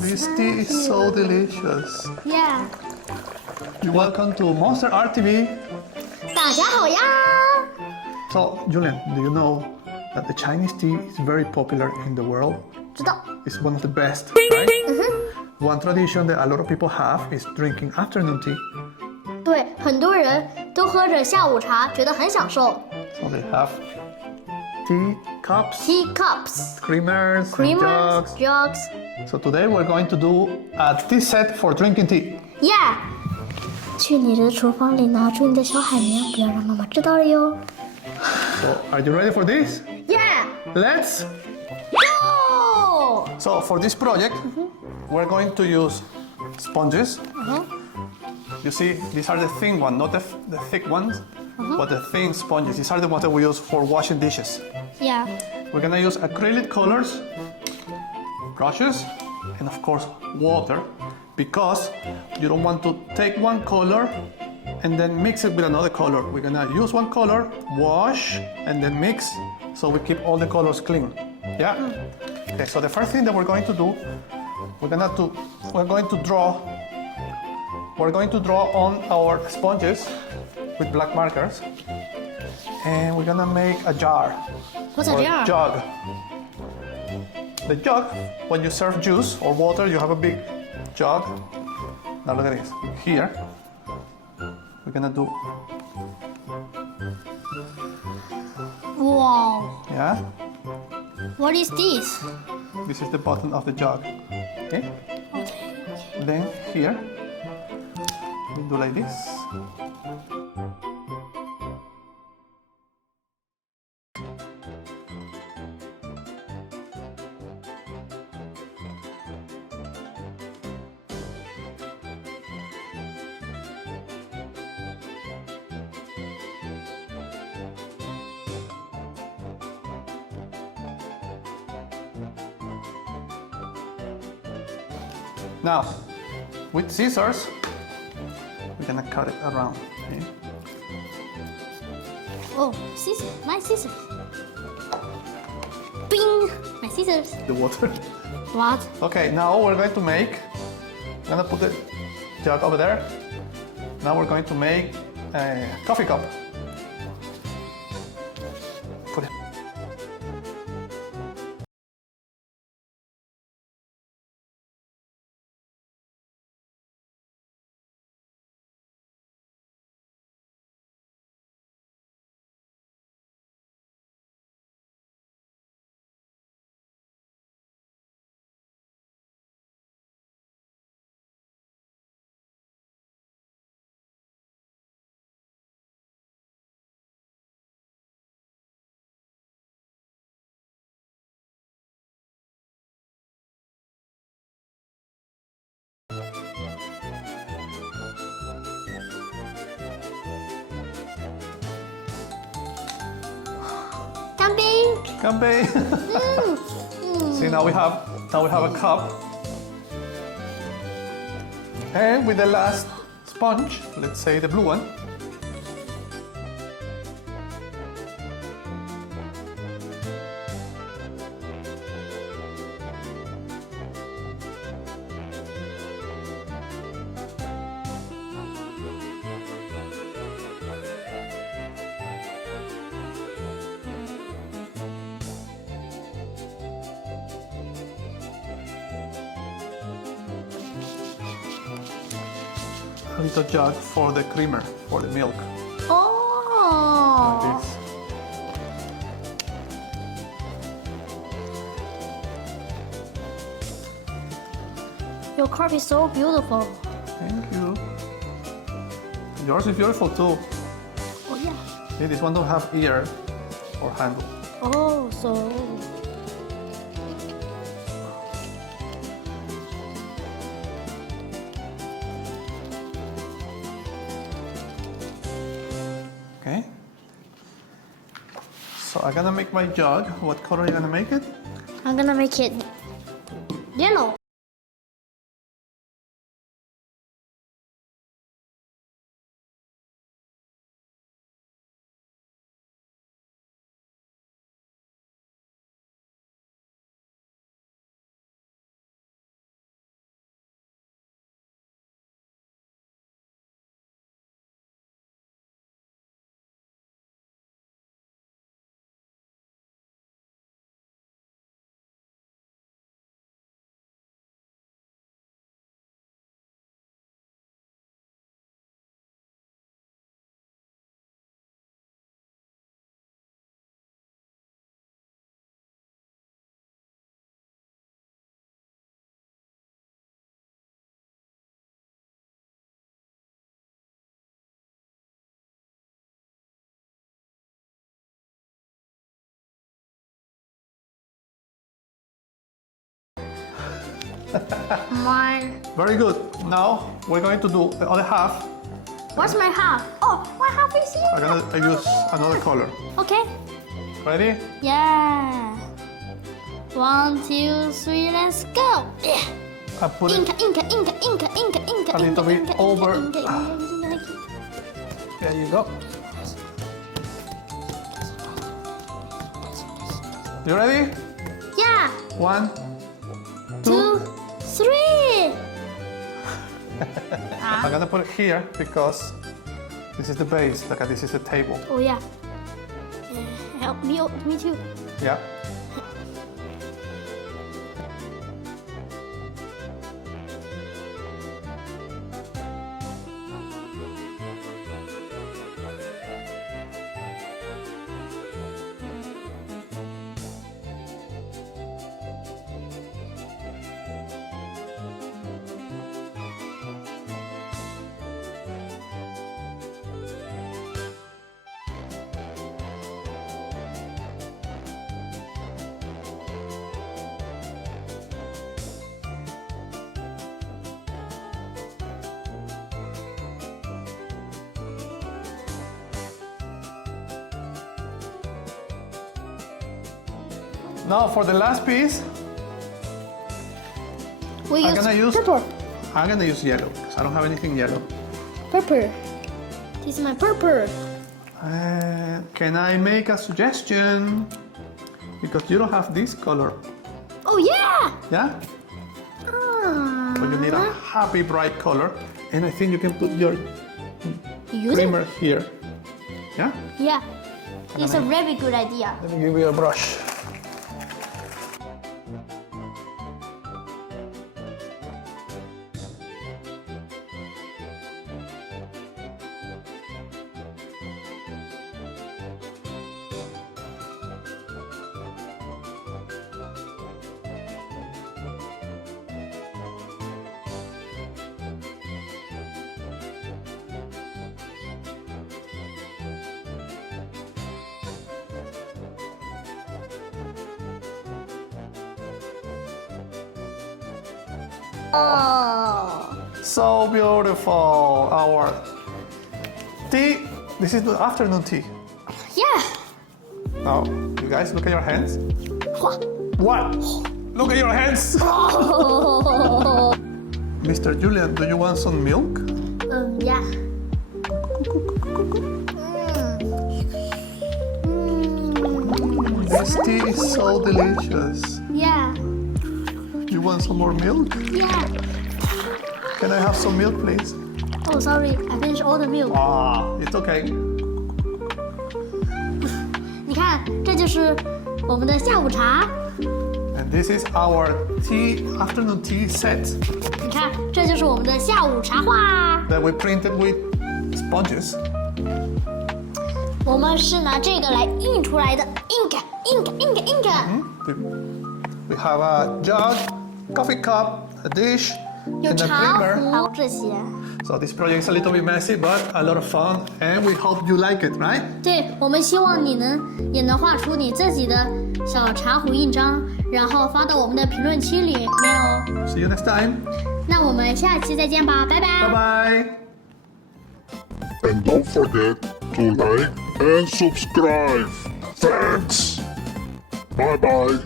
This tea is so delicious. Yeah. Welcome to Monster Art TV. 大家好呀。 So, Julian, do you know that the Chinese tea is very popular in the world? 知道。 It's one of the best, right? One tradition that a lot of people have is drinking afternoon tea. 对，很多人都喝着下午茶，觉得很享受。 So they have tea cups, Tea cups, creamers, and creamers, jugs. jugs. So today we're going to do a tea set for drinking tea. Yeah. 去你的厨房里拿出你的小海绵，不要让妈妈知道了哟。 So are you ready for this? Yeah. Let's Go. So for this project, we're going to use sponges. You see, these are the thin ones, not the thick ones, but the thin sponges. These are the ones that we use for washing dishes. Yeah. We're gonna use acrylic colors, brushes, and of course water, because you don't want to take one color and then mix it with another color. We're gonna use one color, wash, and then mix, so we keep all the colors clean. Yeah? Okay, so the first thing that we're going to do, we're going to draw on our sponges with black markers, and we're gonna make a jar. What's a or jar? Jug. The jug, when you serve juice or water, you have a big jug. Now look at this. Here, we're gonna do, Wow. yeah? What is this? This is the bottom of the jug. Okay? Okay. Then here, we do like this. Now, with scissors, we're gonna cut it around. Okay? Oh, scissors. My scissors. Bing. My scissors. The water. What? Okay, now we're going to make, I'm gonna put the jug over there. Now we're going to make a coffee cup. Put it. Camping. Campaign. See, now we have a cup. And with the last sponge, let's say the blue one. A little jug for the creamer, for the milk. Oh. Like this. Your cup is so beautiful. Thank you. Yours is beautiful too. Oh yeah. See, this one don't have ear or handle. Oh, so. Okay. So I'm gonna make my jug. What color are you gonna make it? I'm gonna make it yellow. Mine. Very good. Now we're going to do the other half. What's my half? Oh, my half is here. I'm gonna use another color. Okay. Ready? Yeah. 1, 2, 3, let's go. Yeah. I put Ink. it a little bit over. There you go. You ready? Yeah. 1, 2, 3. I'm gonna put it here because this is the base. Look at this is the table. Oh yeah. Help me. Me too. Yeah. Now for the last piece, We I'm gonna use purple. I'm gonna use yellow because I don't have anything yellow. Purple. This is my purple. Can I make a suggestion? Because you don't have this color. Oh yeah. Yeah? So you need a happy bright color. And I think you can put your Use it. primer here. Yeah? Yeah. It's a very good idea. Let me give you a brush. Oh. So beautiful. Our tea. This is the afternoon tea. Yeah. Now, you guys, look at your hands. What? What? Look at your hands. Oh. Mr. Julian, do you want some milk? Yeah. This tea is so delicious. Yeah. You want some more milk? Yeah. Can I have some milk, please? Oh, sorry. I finished all the milk. Ah, it's okay. 你看，这就是我们的下午茶。 And this is our tea, afternoon tea set 你看，这就是我们的下午茶画。 that we printed with sponges. 我们是拿这个来印出来的 ，ink。 We have a jug, coffee cup, a dish, 有 and a 茶 primer. 壶这些。 So this project is a little bit messy, but a lot of fun, and we hope you like it, right? 对，我们希望你也能画出你自己的小茶壶印章，然后发到我们的评论区里面哦。 See you next time. 那我们下期再见吧，拜拜。 Bye bye. And don't forget to like and subscribe. Thanks. Bye bye.